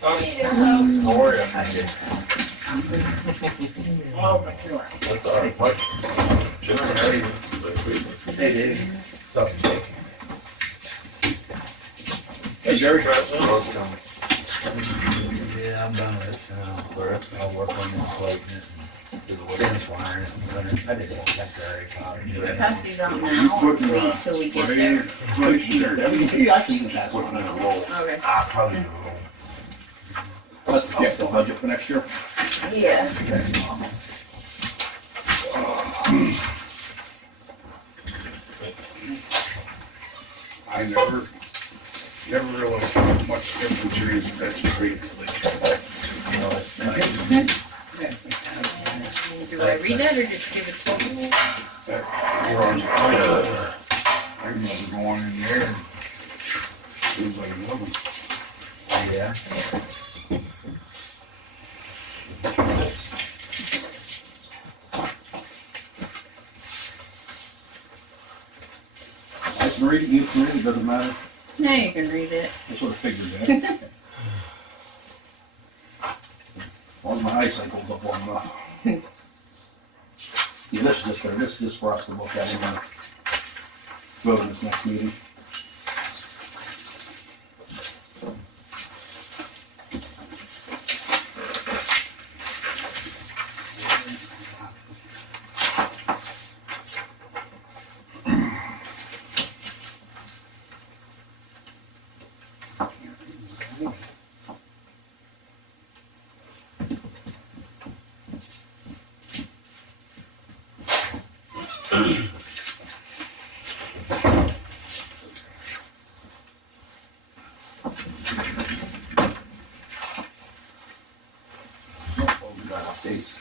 How are you? Oh, but sure. That's all right. Mike. They did. So, Hey, Jerry. yeah, I'm done with it. I'll work on insulating it and do the fence wiring it. I did it temporary. Do we pass these out now or wait till we get there? Yeah, I can even pass one on a roll. Okay. Probably not. Let's check the budget for next year. Yeah. I never realized how much difference there is in that previously. Do I read that or just give it to you? I remember going in there and it was like nothing. Yeah. I can read it, you can read it, doesn't matter. No, you can read it. I sort of figured that. As long as my eyesight holds up long enough. Yeah, this is just for us to look at and vote in this next meeting. Oh, we got updates.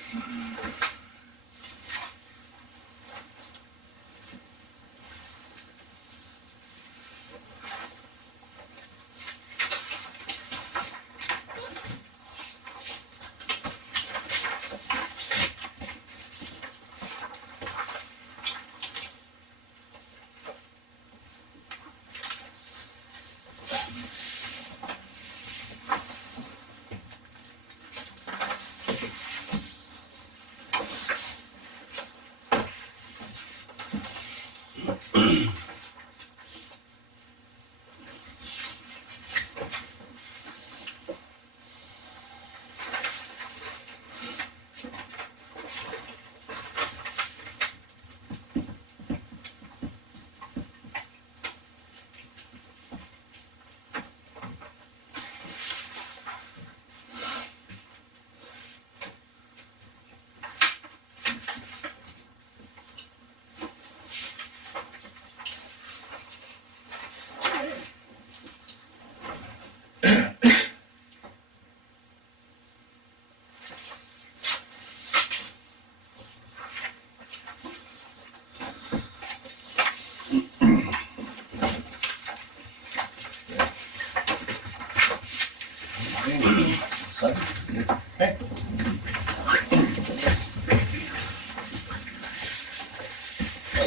Second. Okay.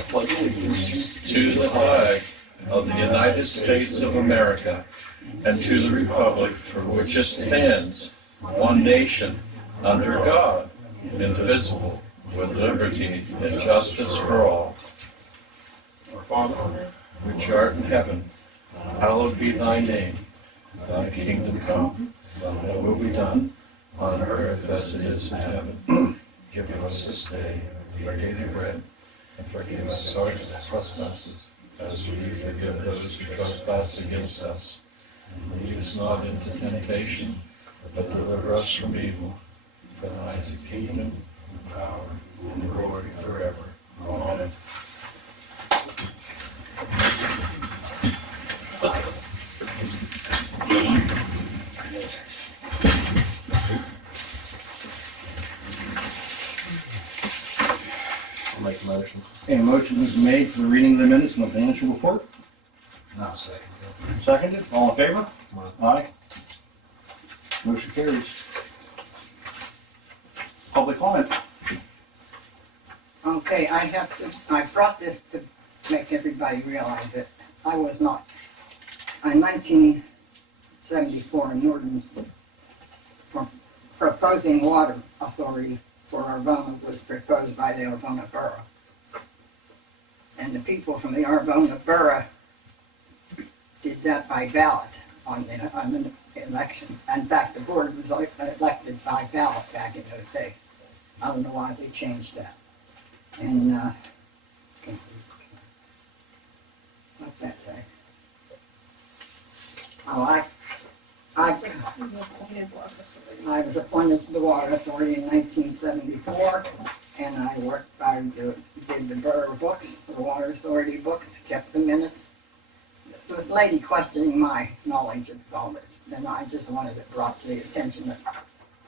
Pledge allegiance to the flag of the United States of America and to the republic for which it stands, one nation, under God, indivisible, with liberty and justice for all. Our Father, which art in heaven, hallowed be thy name. Thy kingdom come, thy will be done, on earth as it is in heaven. Give us this day our daily bread, and forgive us our trespasses, as we forgive those who trespass against us. And lead us not into temptation, but deliver us from evil. For thine is the kingdom, the power, and the glory forever. Amen. I'll make a motion. Okay, motion is made for the reading of the minutes and the financial report. No, second. Seconded, all in favor? Aye. Aye. Motion carries. Public comment. Okay, I brought this to make everybody realize it. I was not, in 1974, an ordinance proposing water authority for Arvona was proposed by the Arvona Borough. And the people from the Arvona Borough did that by ballot on an election. In fact, the board was elected by ballot back in those days. I don't know why they changed that. And, what's that say? Oh, I was appointed to the Water Authority in 1974, and I did the borough books, the Water Authority books, kept the minutes. There was a lady questioning my knowledge of all this, and I just wanted it brought to the attention that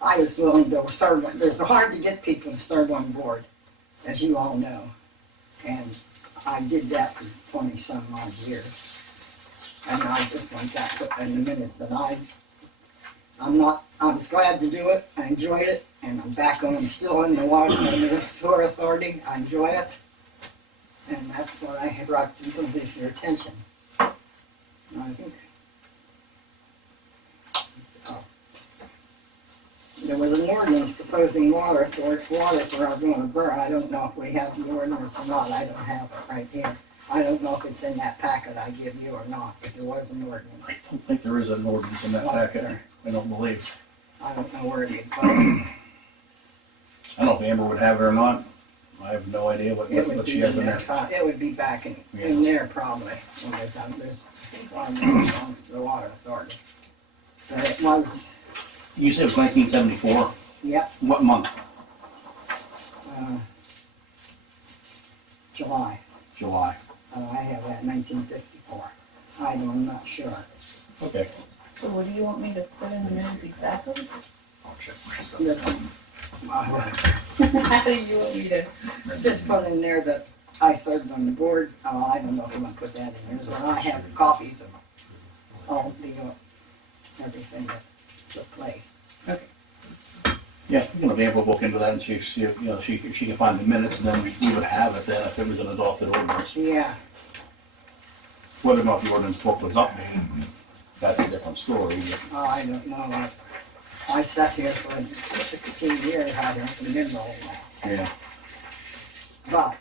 I was willing to serve. It's hard to get people to serve on board, as you all know, and I did that for 20-some odd years. And I just want that put in the minutes that I was glad to do it, I enjoyed it, and I'm back on, I'm still in the Water Authority, I enjoy it. And that's what I had brought to your attention. And I think, there was an ordinance proposing water for Arvona Borough. I don't know if we have the ordinance or not, I don't have it right here. I don't know if it's in that packet I give you or not, but there was an ordinance. I don't think there is an ordinance in that packet. I don't believe. I don't know where it is, but I don't know if Amber would have it or not. I have no idea what it would she be has in in there. there. It would be back in there probably. There's one that belongs to the Water Authority. But it was, You said it was 1974. yep, What month? July. July. I have that 1954. I'm not sure. Okay. So what do you want me to put in the minutes exactly? I'll check my stuff. How do you want me to? Just put in there that I served on the board. I don't know if I'm gonna put that in there. So I have copies of all the, everything that took place. Yeah, you know, Amber will look into that and see if she can find the minutes, and then we would have it then if it was an adopted ordinance. Yeah, Whether or not the ordinance book was updated, that's a different story. But I don't know. I sat here for 16 years. I don't remember all that. yeah. But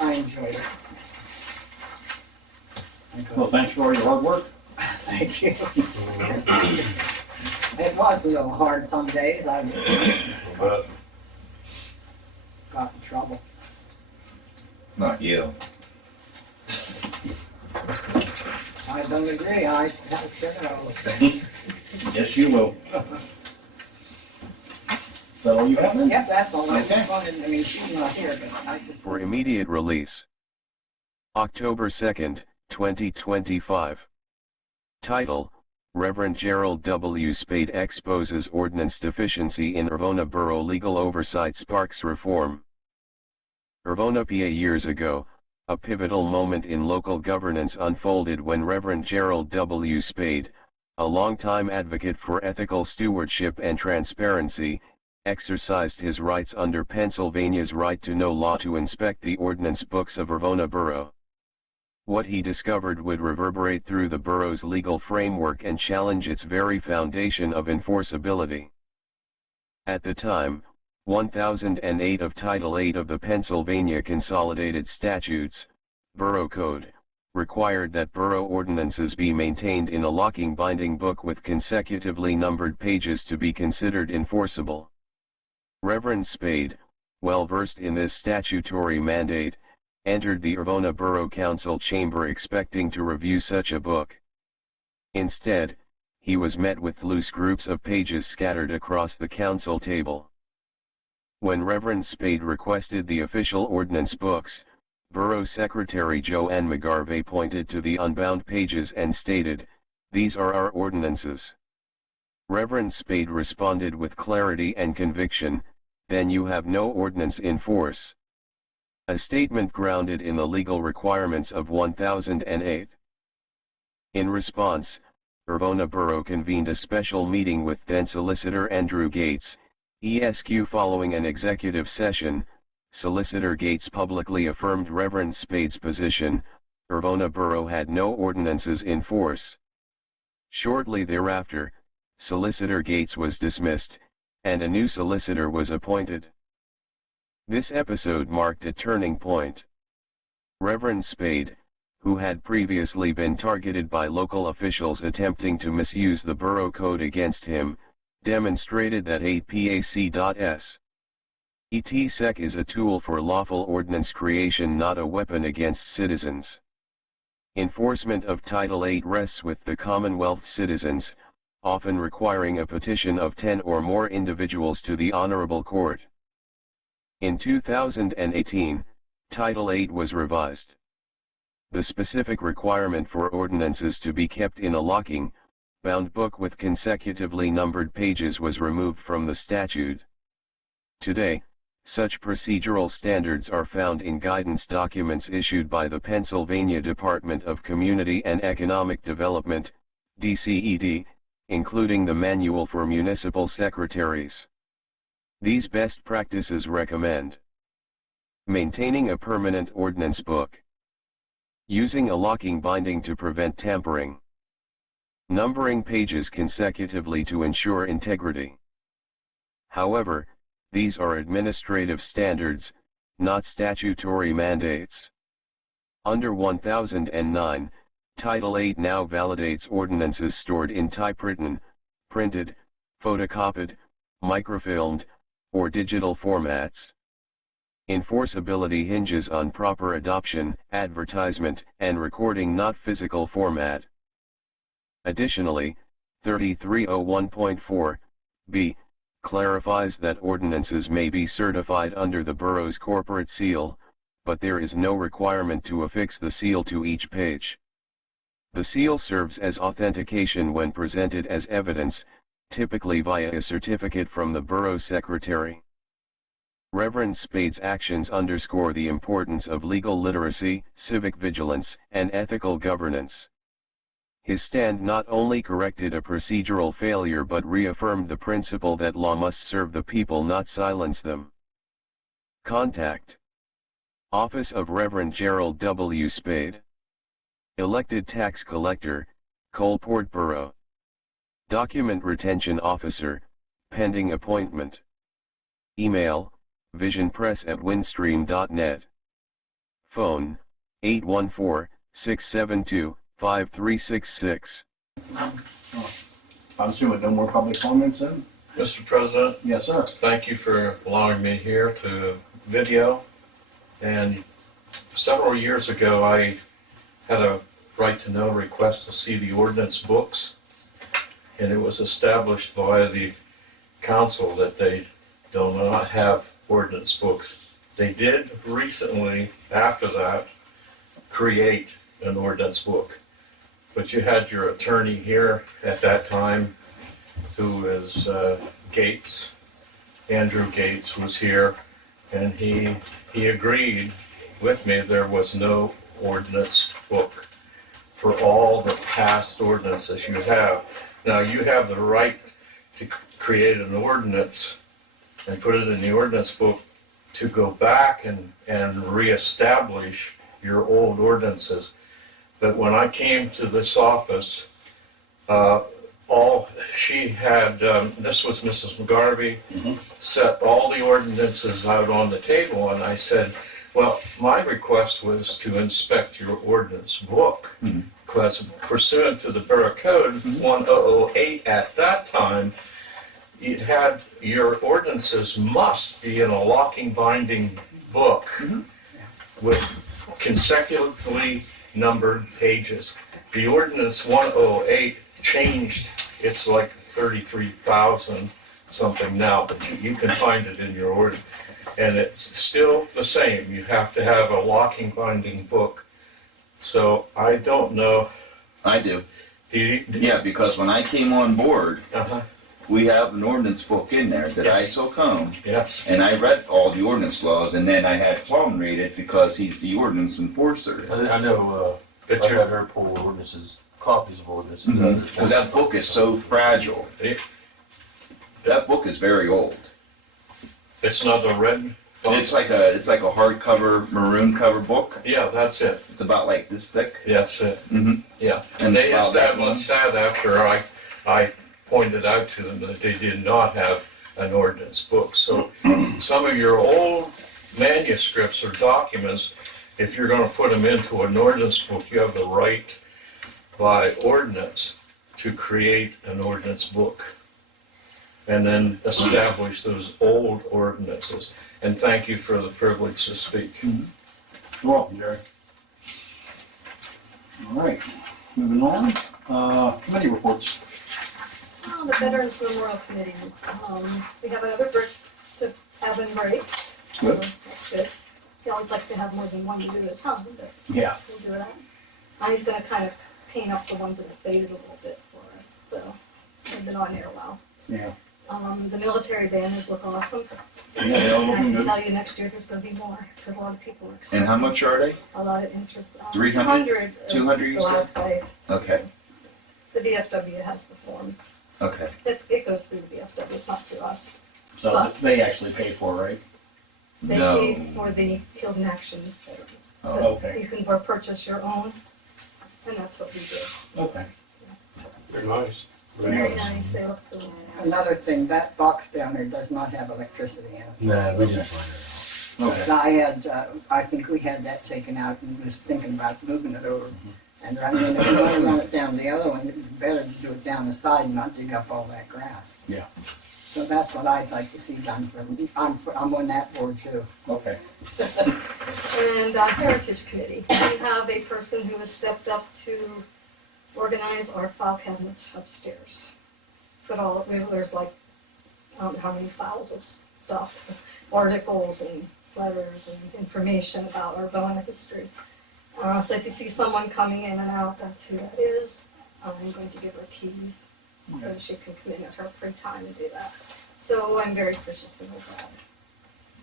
I enjoyed it. Well, thanks for all your hard work. Thank you. It was a little hard some days. I But got in trouble. not you. I don't agree. I have to Yes, you will. Is that all you have then? Yep, that's all. I Okay. just wanted, I mean, she's not here, but I just. For immediate release. October 2nd, 2025. Title: Reverend Gerald W. Spade exposes ordinance deficiency in Arvona Borough legal oversight sparks reform. Arvona, PA. Years ago, a pivotal moment in local governance unfolded when Reverend Gerald W. Spade, a longtime advocate for ethical stewardship and transparency, exercised his rights under Pennsylvania's right to know law to inspect the ordinance books of Arvona Borough. What he discovered would reverberate through the borough's legal framework and challenge its very foundation of enforceability. At the time, 1008 of Title 8 of the Pennsylvania Consolidated Statutes, Borough Code, required that borough ordinances be maintained in a locking binding book with consecutively numbered pages to be considered enforceable. Reverend Spade, well versed in this statutory mandate, entered the Arvona Borough Council chamber expecting to review such a book. Instead, he was met with loose groups of pages scattered across the council table. When Reverend Spade requested the official ordinance books, Borough Secretary Joanne McGarvey pointed to the unbound pages and stated, "These are our ordinances." Reverend Spade responded with clarity and conviction, "Then you have no ordinance in force." A statement grounded in the legal requirements of 1008. In response, Arvona Borough convened a special meeting with then Solicitor Andrew Gates, ESQ. Following an executive session, Solicitor Gates publicly affirmed Reverend Spade's position: Arvona Borough had no ordinances in force. Shortly thereafter, Solicitor Gates was dismissed, and a new solicitor was appointed. This episode marked a turning point. Reverend Spade, who had previously been targeted by local officials attempting to misuse the borough code against him, demonstrated that 8PAC.S. ETSEC is a tool for lawful ordinance creation, not a weapon against citizens. Enforcement of Title 8 rests with the Commonwealth citizens, often requiring a petition of 10 or more individuals to the Honorable Court. In 2018, Title 8 was revised. The specific requirement for ordinances to be kept in a locking, bound book with consecutively numbered pages was removed from the statute. Today, such procedural standards are found in guidance documents issued by the Pennsylvania Department of Community and Economic Development, DCED, including the Manual for Municipal Secretaries. These best practices recommend maintaining a permanent ordinance book, using a locking binding to prevent tampering, numbering pages consecutively to ensure integrity. However, these are administrative standards, not statutory mandates. Under 1009, Title 8 now validates ordinances stored in typewritten, printed, photocopied, microfilmed, or digital formats. Enforceability hinges on proper adoption, advertisement, and recording, not physical format. Additionally, 3301.4b clarifies that ordinances may be certified under the borough's corporate seal, but there is no requirement to affix the seal to each page. The seal serves as authentication when presented as evidence, typically via a certificate from the borough secretary. Reverend Spade's actions underscore the importance of legal literacy, civic vigilance, and ethical governance. His stand not only corrected a procedural failure but reaffirmed the principle that law must serve the people, not silence them. Contact: Office of Reverend Gerald W. Spade, Elected Tax Collector, Coalport Borough. Document Retention Officer, pending appointment. Email: visionpress@windstream.net. Phone: 814-672-5366. I'm assuming no more public comments then? Mr. President, Yes, sir. thank you for allowing me here to video. And several years ago, I had a right to know request to see the ordinance books. And it was established by the council that they do not have ordinance books. They did recently, after that, create an ordinance book. But you had your attorney here at that time, who is Gates. Andrew Gates was here, and he agreed with me there was no ordinance book for all the past ordinances you have. Now, you have the right to create an ordinance and put it in the ordinance book to go back and reestablish your old ordinances. But when I came to this office, she had, this was Mrs. McGarvey, set all the ordinances out on the table, and I said, well, my request was to inspect your ordinance book, because pursuant to the Borough Code 1008 at that time, it had your ordinances must be in a locking binding book with consecutively numbered pages. The ordinance 108 changed, it's like 33,000 something now, but you can find it in your order. And it's still the same. You have to have a locking binding book. So I don't know. I do. Yeah, because when I came on board, we have an ordinance book in there that I took home. Yes. And I read all the ordinance laws, and then I had Plum read it because he's the ordinance enforcer. I know, I had her pull ordinances, copies of ordinances. Because that book is so fragile. That book is very old. It's not the red book? It's like a hardcover, maroon cover book. Yeah, that's it. It's about like this thick. Yeah, that's it. Yeah. And They about that established that after I pointed out to them that they did not have an ordinance book. So some of your old manuscripts or documents, if you're going to put them into an ordinance book, you have the right by ordinance to create an ordinance book and then establish those old ordinances. And thank you for the privilege to speak. You're welcome, Jerry. All right, moving on. Committee reports. Oh, the Veterans Memorial Committee, we have another brick to have in break. Good. That's good. He always likes to have more than one to do at a time, but Yeah. we'll do that. He's gonna kind of paint up the ones that have faded a little bit for us, so they've been on there a while. Yeah. The military banners look awesome. Yeah, they all I looking can good. tell you next year there's gonna be more, because a lot of people are excited. And how much are they? A lot of interest. 300? 200 you The said? last day, Okay, the VFW has the forms. okay. It goes through the VFW, it's not through us. So they actually pay for it, right? They No. pay for the Killed in Action veterans. Oh, okay. You can purchase your own, and that's what we did. Okay. They're nice. Very nice, they look so nice. Another thing, that box down there does not have electricity in it. Nah, we didn't find it out. Okay. I had, I think we had that taken out and was thinking about moving it over. And I mean, if you want to run it down the other one, it's better to do it down the side and not dig up all that grass. Yeah. So that's what I'd like to see done for me. I'm on that board too. Okay. And Heritage Committee, we have a person who has stepped up to organize our file cabinets upstairs. There's like, I don't know how many files of stuff, articles and letters and information about our Bona history. So if you see someone coming in and out, that's who that is. I'm going to give her keys so she can come in at her free time and do that. So I'm very appreciative of that.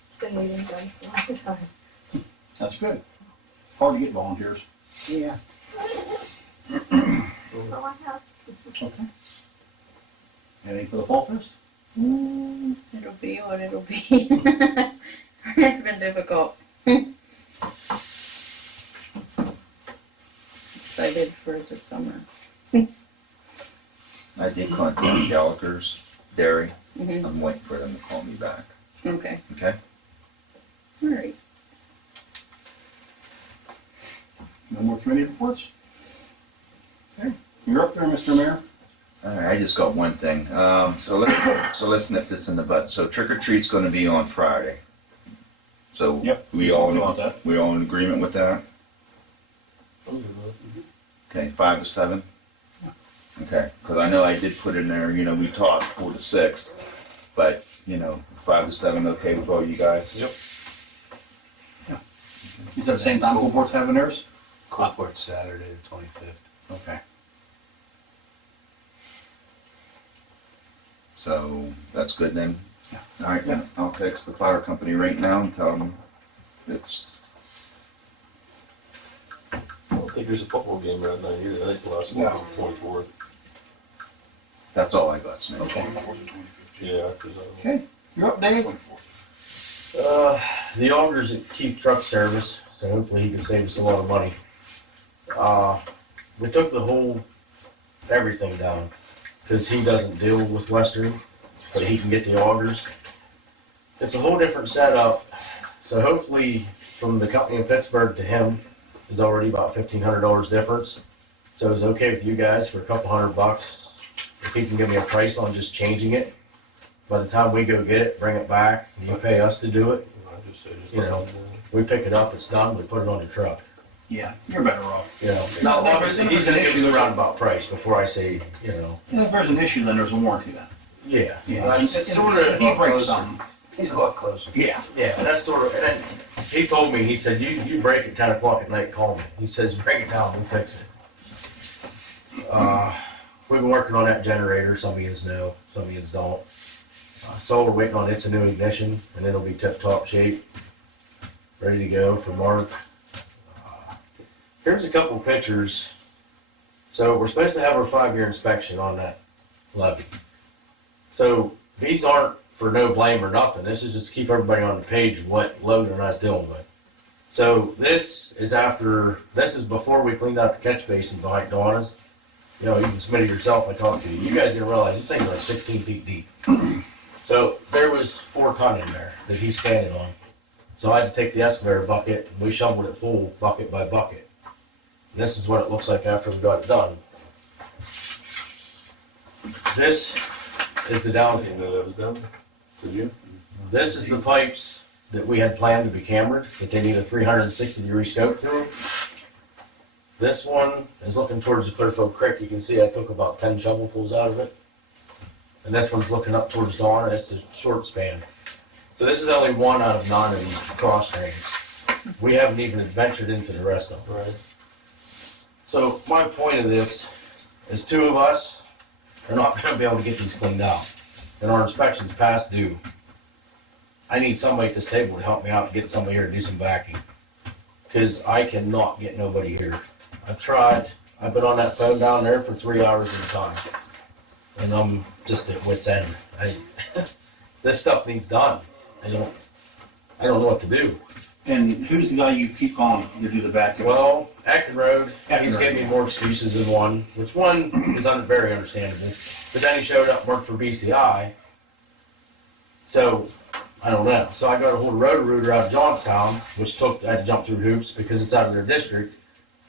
It's been needing done for a long time. That's good. Hard to get volunteers. Yeah. That's all I have. Okay. Anything for the Fall Fest? It'll be what it'll be. It's been difficult. Excited for the summer. I did contact Gallagher's Dairy. Mhm. I'm waiting for them to call me back. Okay, Okay? all right. No more committee reports? Okay. You're up there, Mr. Mayor. All right, I just got one thing. So let's nip this in the bud. So trick or treat's going to be on Friday. So Yep. we all We want that. we all in agreement with that. Okay, 5 to 7. Okay, because I know I did put in there. We talked 4 to 6, but 5 to 7. Okay with all you guys? Yep. You said the same time Coolport's having theirs? Coolport Saturday, the 25th. Okay. So that's good then. Yeah. All right, Yeah. I'll text the fire company right now and tell them it's. I don't think there's a football game right now either. I think the last one No. was the 24th. That's all I got, Smith. Okay. Yeah, because Okay. You're up, Dave. The augers at Keith Truck Service, so hopefully he can save us a lot of money. We took the whole, everything down, because he doesn't deal with Western, but he can get the augers. It's a whole different setup, so hopefully from the company in Pittsburgh to him is already about $1,500 difference. So it's okay with you guys for a couple $100 if he can give me a price on just changing it. By the time we go get it, bring it back, and you pay us to do it, I just say just You know. we pick it up, it's done, we put it on the truck. Yeah, you're better off. You know, Now, now obviously he's gonna give us a roundabout price before I say, And if there's an issue, then there's a warranty then. yeah. Yeah. That's sort of. If he breaks something. He's a lot closer. Yeah. Yeah, that's sort of, and then he told me, he said, you break at 10 o'clock at night, call me. He says, break it down, we'll fix it. We've been working on that generator, some of yous know, some of yous don't. So we're waiting on it's a new ignition, and it'll be tip-top shape, ready to go for Mark. Here's a couple of pictures. So we're supposed to have our 5-year inspection on that levee. So these aren't for no blame or nothing. This is just to keep everybody on the page of what Logan and I is dealing with. So this is before we cleaned out the catch basin behind Donna's. You can submit it yourself, I talked to you. You guys didn't realize this thing's like 16 feet deep. So there was 4 ton in there that he's standing on. So I had to take the excavator bucket and we shoveled it full bucket by bucket. And this is what it looks like after we got it done. This is the I down. didn't know that was done. Did you? This is the pipes that we had planned to be cambered, that they need a 360-degree scope through. This one is looking towards the Clearfield Creek. You can see I took about 10 shovelfuls out of it. And this one's looking up towards Dawn. It's a short span. So this is only one out of 9 of these cross drains. We haven't even ventured into the rest of them. Right. So my point of this is 2 of us are not going to be able to get these cleaned out. And our inspection's past due. I need somebody at this table to help me out and get somebody here to do some backing. Because I cannot get nobody here. I've tried. I've been on that phone down there for 3 hours at a time. And I'm just at wit's end. This stuff needs done. I don't know what to do. And who's the guy you keep calling to do the vacuum? Well, Acton Road, he's Road, giving me yeah. more excuses than one, which one is very understandable. But then he showed up and worked for BCI. So, I don't know. So I got a hold of Roto-Rooter out of Johnstown, which I had to jump through hoops because it's out of their district.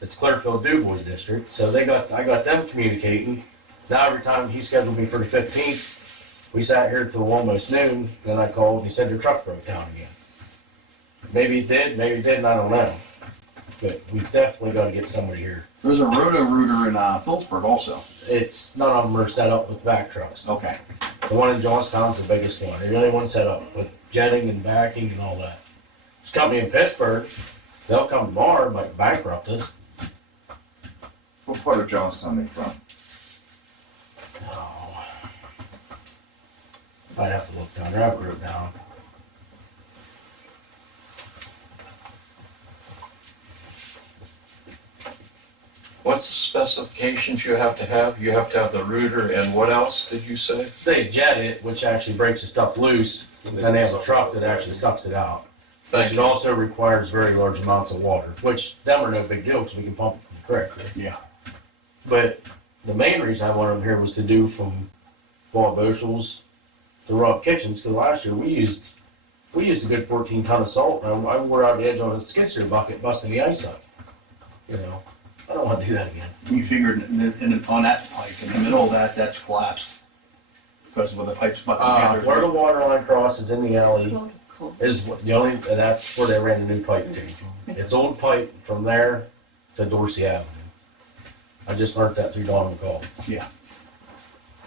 It's Clearfield DuBois district. So I got them communicating. Now every time he scheduled me for the 15th, we sat here till almost noon. Then I called and he said their truck broke down again. Maybe it did, maybe it didn't, I don't know. But we've definitely got to get somebody here. There's a Roto-Rooter in Phillipsburg also. None of them are set up with vac trucks. Okay. The one in Johnstown's the biggest one. They're the only one set up with jetting and backing and all that. This company in Pittsburgh, they'll come tomorrow and might bankrupt us. What part of Johnstown are they from? Oh. I'd have to look down there. I've wrote down. What's the specifications you have to have? You have to have the rooter and what else did you say? They jet it, which actually breaks the stuff loose. And then they have a truck that actually sucks it out. Thank Which it you. also requires very large amounts of water, which them are no big deal because we can pump it from the creek. Yeah. But the main reason I wanted them here was to do from Bob Bushels to Rob Kitchens, because last year we used a good 14 ton of salt, and I wore out the edge on a skid steer bucket, busting the ice up. You know, I don't want to do that again. You figured on that pipe, in the middle of that, that's collapsed. Because when the pipe's button together. Where the water line crosses in the alley Cool. is that's where they ran the new pipe to. It's old pipe from there to Dorsey Avenue. I just learned that through Don McCall. Yeah.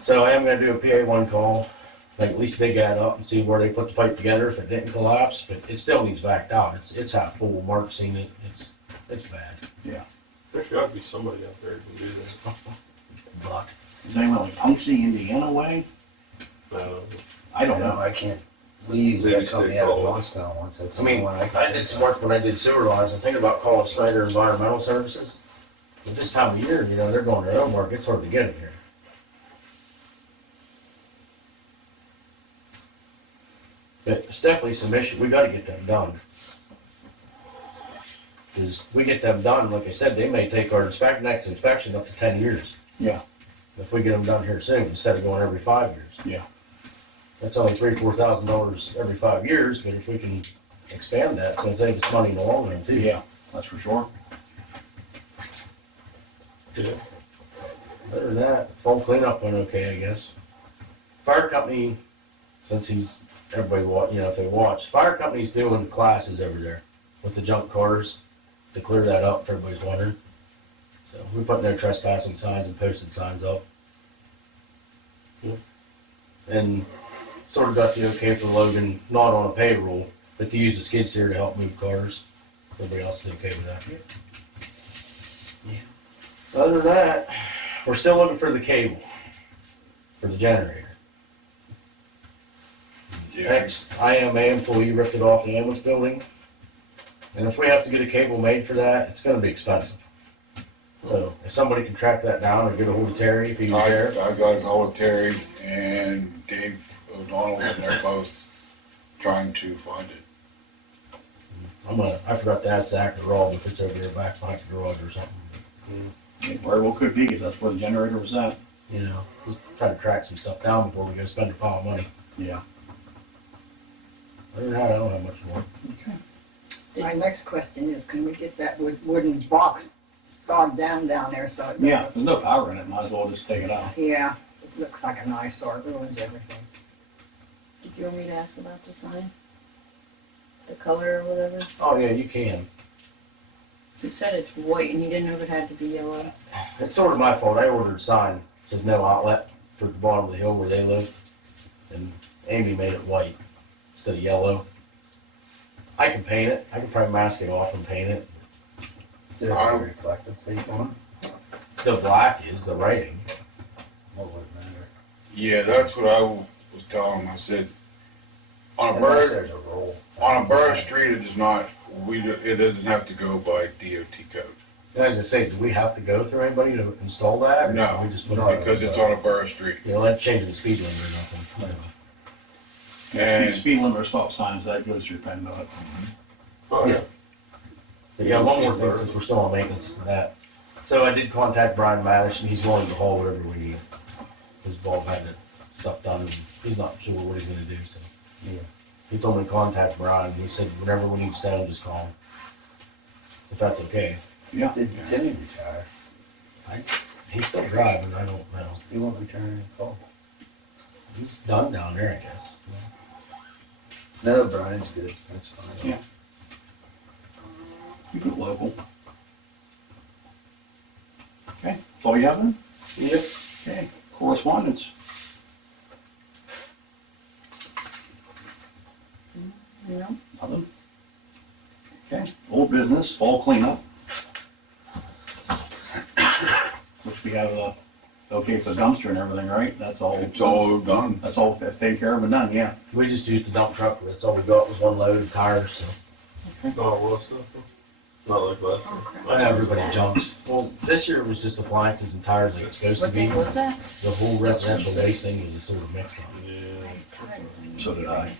So I am gonna do a PA1 call, like at least dig that up and see where they put the pipe together if it didn't collapse, but it still needs backed out. It's half full. Mark's seen it. It's bad. There's got to be somebody out there who can do that. Buck. Is anyone like Punxsutawney, Indiana way? No. I don't No, know. I can't. We used Maybe that company stay out of called. Johnstown once. That's I mean, the one I did some work when I did sewer lines. I'm thinking about calling Snyder Environmental Services. But this time of year, they're going their own work. It's hard to get them here. But it's definitely some issue. We got to get them done. Because we get them done, like I said, they may take our next inspection up to 10 years. Yeah. If we get them done here soon, instead of going every 5 years. Yeah. That's only $3,000-4,000 every 5 years, but if we can expand that, it's gonna save us money in the long run too. Yeah, that's for sure. Yeah. Other than that, fall cleanup went okay, I guess. Fire company, since everybody if they watch, fire company's doing classes over there with the junk cars to clear that up if everybody's wondering. So we're putting their trespassing signs and posted signs up. Yeah. And sort of got the okay for Logan, not on a payroll, but to use the skid steer to help move cars. Everybody else is okay with that. Yeah. Other than that, we're still looking for the cable for the generator. Ex-IMA employee ripped it off the ambulance building. And if we have to get a cable made for that, it's gonna be expensive. So if somebody can track that down or get a hold of Terry if he was there. I got a hold of Terry and Dave O'Donnell, and they're both trying to find it. I forgot to ask Zach or Rob if it's over there back behind the garage or something. It very well could be, because that's where the generator was at. Just try to track some stuff down before we go spend a pile of money. Yeah. Other than that, I don't have much more. My next question is, can we get that wooden box sawed down there so it? Yeah, there's no power in it, might as well just take it out. Yeah, it looks like an eyesore, it ruins everything. Did you want me to ask about the sign? The color or whatever? Oh, yeah, you can. He said it's white and he didn't know if it had to be yellow. It's sort of my fault. I ordered a sign, says no outlet for the bottom of the hill where they live. And Amy made it white instead of yellow. I can paint it. I can probably mask it off and paint it. Is there a reflective tape on The black is the writing. it? What would it matter? Yeah, that's what I was telling him. I said, on a Unless bird, there's a roll. on a borough street, it does not, it doesn't have to go by DOT code. I was gonna say, do we have to go through anybody to install that? Or No, can we just put no. it, Because it's on a borough street. you know, that's changing the speed limit or nothing. Yeah, And- speed limit or stop signs, that goes through PennDOT. Oh, Yeah. But yeah, one more thing since we're still on maintenance and that. So I did contact Brian Madish and he's willing to haul whatever we need. His Bob had the stuff done and he's not sure what he's gonna do, so. Yeah. He told me to contact Brian. He said whenever we need stone, just call him. If that's okay. Yeah. Did Timmy retire? He's still driving, I don't know. He won't return any call. He's done down there, I guess. No, Brian's good. That's fine. Yeah. Keep it local. Okay, that's all you have then? Yep. Okay, correspondence. No? Nothing. Okay, old business, fall cleanup. Which we have, okay for the dumpster and everything, right? That's all. It's all done. That's all, that's taken care of and done, yeah. We just used the dump truck. That's all we got was one load of tires, so. Oh, well, stuff. Not like last year. Everybody jumps. Well, this year it was just appliances and tires like it's supposed to What be. day was that? The whole residential waste thing was a sort of mixed up. Yeah. So did I.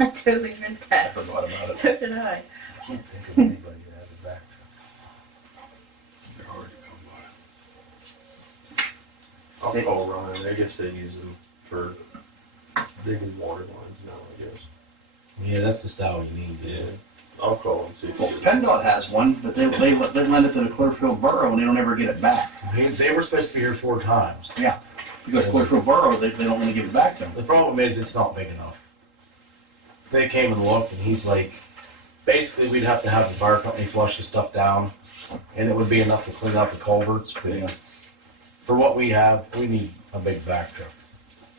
I totally missed I that. forgot about it. So did I. I can't think of anybody that has a back They're hard to come by. I'll call Ryan. I guess they use them for digging water lines now, I guess. Yeah, that's the style you need. Yeah. I'll call and see if Well, he PennDOT has one, but they lend it to the Clearfield Borough and they don't ever get it back. They were supposed to be here 4 times. Yeah, because Clearfield Borough, they don't want to give it back to them. The problem is it's not big enough. They came and looked and he's like, basically we'd have to have the fire company flush the stuff down and it would be enough to clean out the culverts, but Yeah. for what we have, we need a big back truck.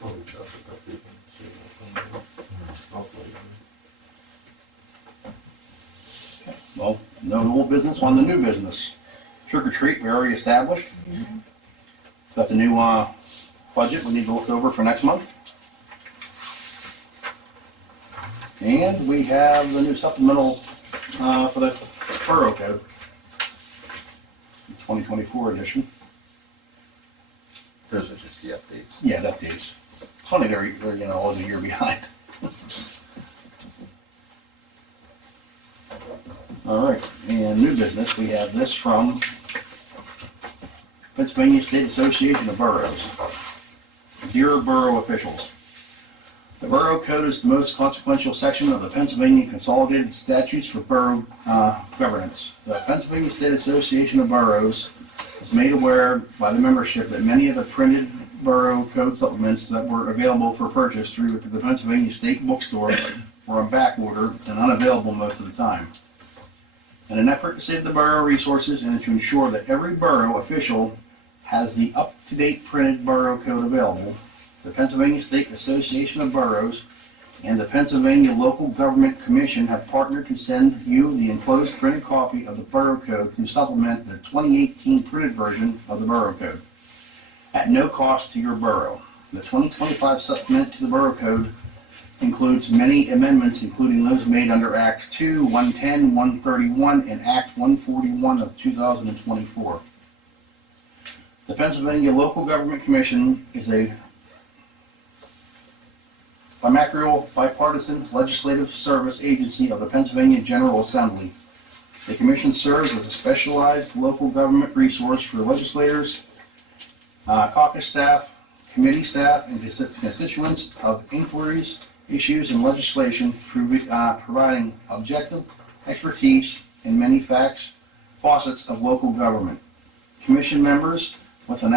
I'll reach out to a couple people and see what they can. I'll play them. Well, no old business, on the new business. Trick or treat, we already established. Got the new budget we need to look over for next month. And we have the new supplemental for the Borough Code. 2024 edition. Those are just the updates. Yeah, it updates. It's funny, they're always a year behind. All right, and new business, we have this from Pennsylvania State Association of Boroughs. Dear Borough officials, the Borough Code is the most consequential section of the Pennsylvania Consolidated Statutes for Borough Governance. The Pennsylvania State Association of Boroughs was made aware by the membership that many of the printed Borough Code supplements that were available for purchase through the Pennsylvania State Bookstore were on back order and unavailable most of the time. In an effort to save the borough resources and to ensure that every borough official has the up-to-date printed Borough Code available, the Pennsylvania State Association of Boroughs and the Pennsylvania Local Government Commission have partnered to send you the enclosed printed copy of the Borough Code to supplement the 2018 printed version of the Borough Code at no cost to your borough. The 2025 supplement to the Borough Code includes many amendments, including those made under Acts 2, 110, 131, and Act 141 of 2024. The Pennsylvania Local Government Commission is a bipartisan legislative service agency of the Pennsylvania General Assembly. The commission serves as a specialized local government resource for legislators, caucus staff, committee staff, and constituents of inquiries issues and legislation, providing objective expertise in many facets of local government. Commission members, with an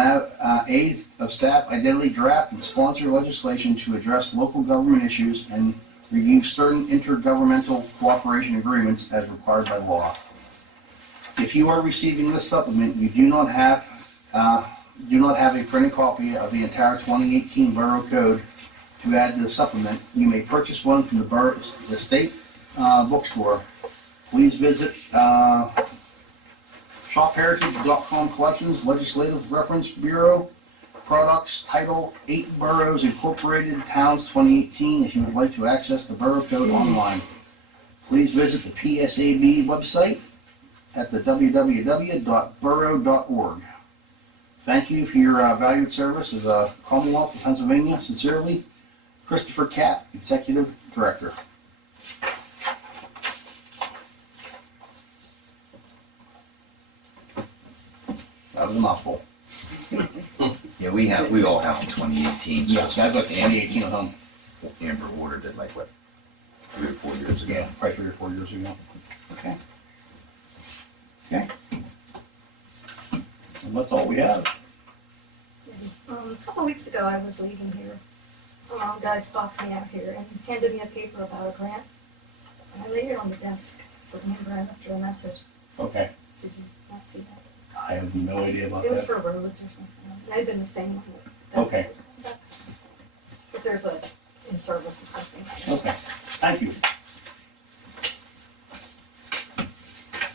aid of staff, ideally draft and sponsor legislation to address local government issues and review certain intergovernmental cooperation agreements as required by law. If you are receiving this supplement, you do not have a printed copy of the entire 2018 Borough Code to add to the supplement. You may purchase one from the state bookstore. Please visit shopheritage.com collections, Legislative Reference Bureau, products, title 8 Boroughs Incorporated Towns 2018 if you would like to access the Borough Code online. Please visit the PSAB website at the www.borough.org. Thank you for your valued service as a Commonwealth of Pennsylvania. Sincerely, Christopher Capp, Executive Director. That was a mouthful. Yeah, we all have 2018. So Yeah, I've got 2018 at home. Amber ordered it like what, 3 or 4 years ago. Yeah, probably 3 or 4 years ago. Okay. Okay. And that's all we have. A couple weeks ago, I was leaving here. A guy stopped me out here and handed me a paper about a grant. And I laid it on the desk for Amber. I left her a message. Okay. Did you not see that? I have no idea about It was that. for roads or something. It had been the same one that Okay. this was about. If there's a in service or something. Okay. Thank you.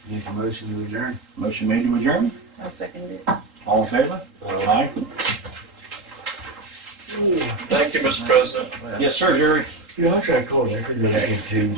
Make a motion to adjourn. Motion made to adjourn. I'll second it. All in favor? Aye. Thank you, Mr. President. Yes, sir, Jerry. Yeah, I tried calling, I couldn't get into